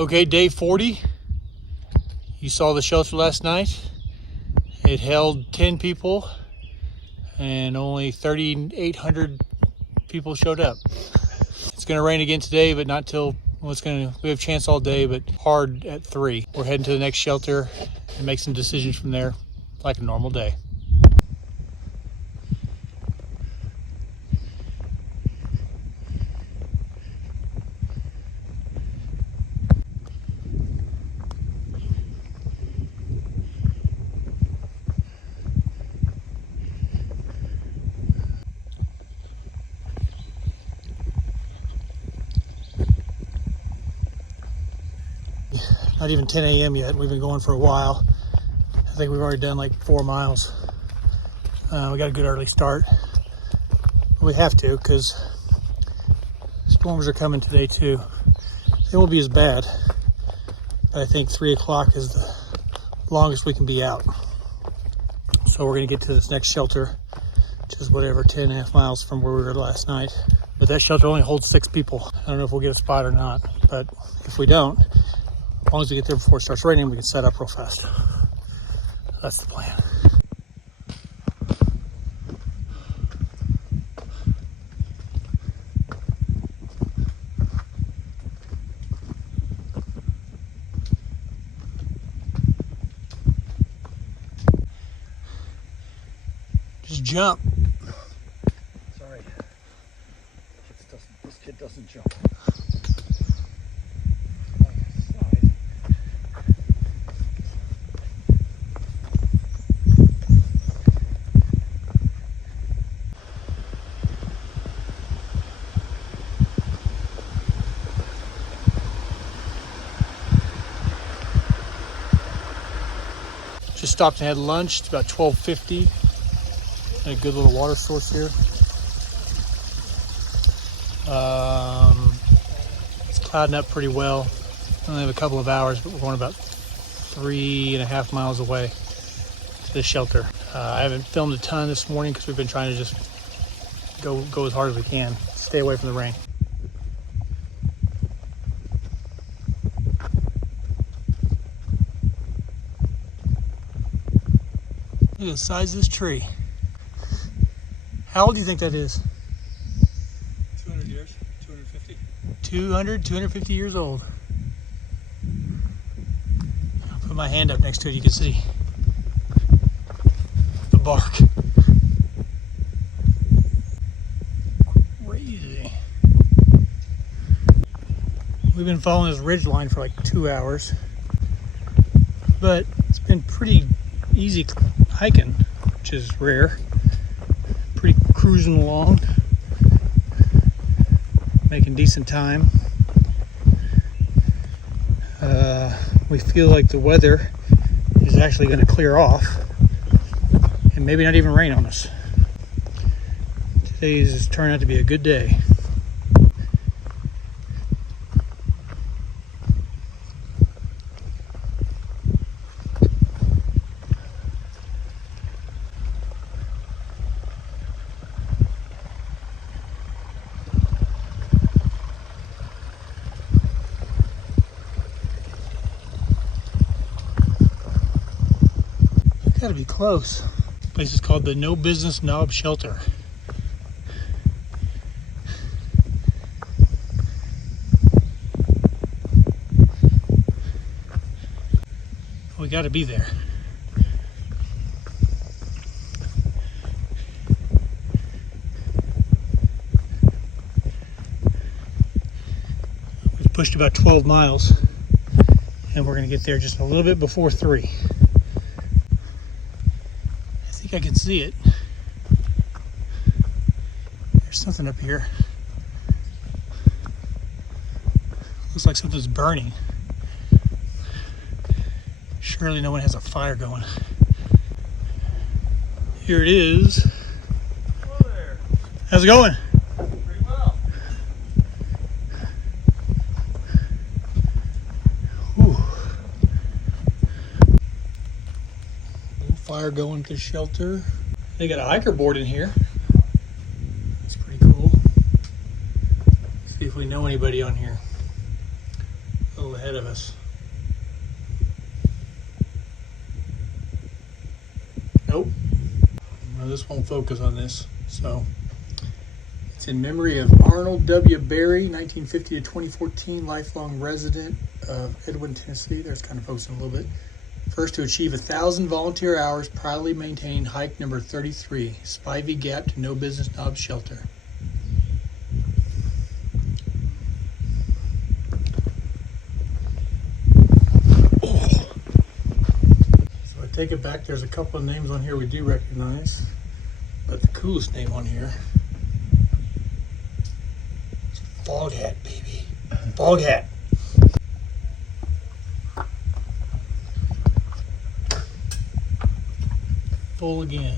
Okay, day 40. You saw the shelter last night. It held 10 people and only 3,800 people showed up. It's gonna rain again today, but not till, well, we have a chance all day, but hard at 3. We're heading to the next shelter and make some decisions from there like a normal day. Not even 10 a.m. yet. We've been going for a while. I think we've already done like 4 miles. We got a good early start. We have to because storms are coming today too. They won't be as bad, but I think 3 o'clock is the longest we can be out. So we're gonna get to this next shelter, which is whatever, 10.5 miles from where we were last night. But that shelter only holds 6 people. I don't know if we'll get a spot or not, but if we don't, as long as we get there before it starts raining, we can set up real fast. That's the plan. Just jump. Sorry. This kid doesn't jump. Just stopped and had lunch. It's about 12:50. A good little water source here. It's clouding up pretty well. We only have a couple of hours, but we're going about 3.5 miles away to the shelter. I haven't filmed a ton this morning because we've been trying to just go as hard as we can, stay away from the rain. Look at the size of this tree. How old do you think that is? 200 years, 250. 250 years old. I'll put my hand up next to it, you can see the bark. Crazy. We've been following this ridge line for like 2 hours, but it's been pretty easy hiking, which is rare. Pretty cruising along, making decent time. We feel like the weather is actually going to clear off and maybe not even rain on us. Today's turned out to be a good day. Gotta be close. This place is called the No Business Knob Shelter. We gotta be there. We've pushed about 12 miles and we're gonna get there just a little bit before 3. I think I can see it. There's something up here. Looks like something's burning. Surely no one has a fire going. Here it is. Hello there. How's it going? Pretty well. Ooh. Little fire going to the shelter. They got a hiker board in here. That's pretty cool. See if we know anybody on here. Oh, ahead of us. Nope. Well, this won't focus on this. So it's in memory of Arnold W. Berry, 1950 to 2014, lifelong resident of Edwin, Tennessee. There's kind of focusing a little bit. First to achieve 1,000 volunteer hours, proudly maintained hike number 33, Spivey Gap to No Business Knob Shelter. So I take it back. There's a couple of names on here we do recognize, but the coolest name on here is Fog Hat, baby. Fog Hat. Full again.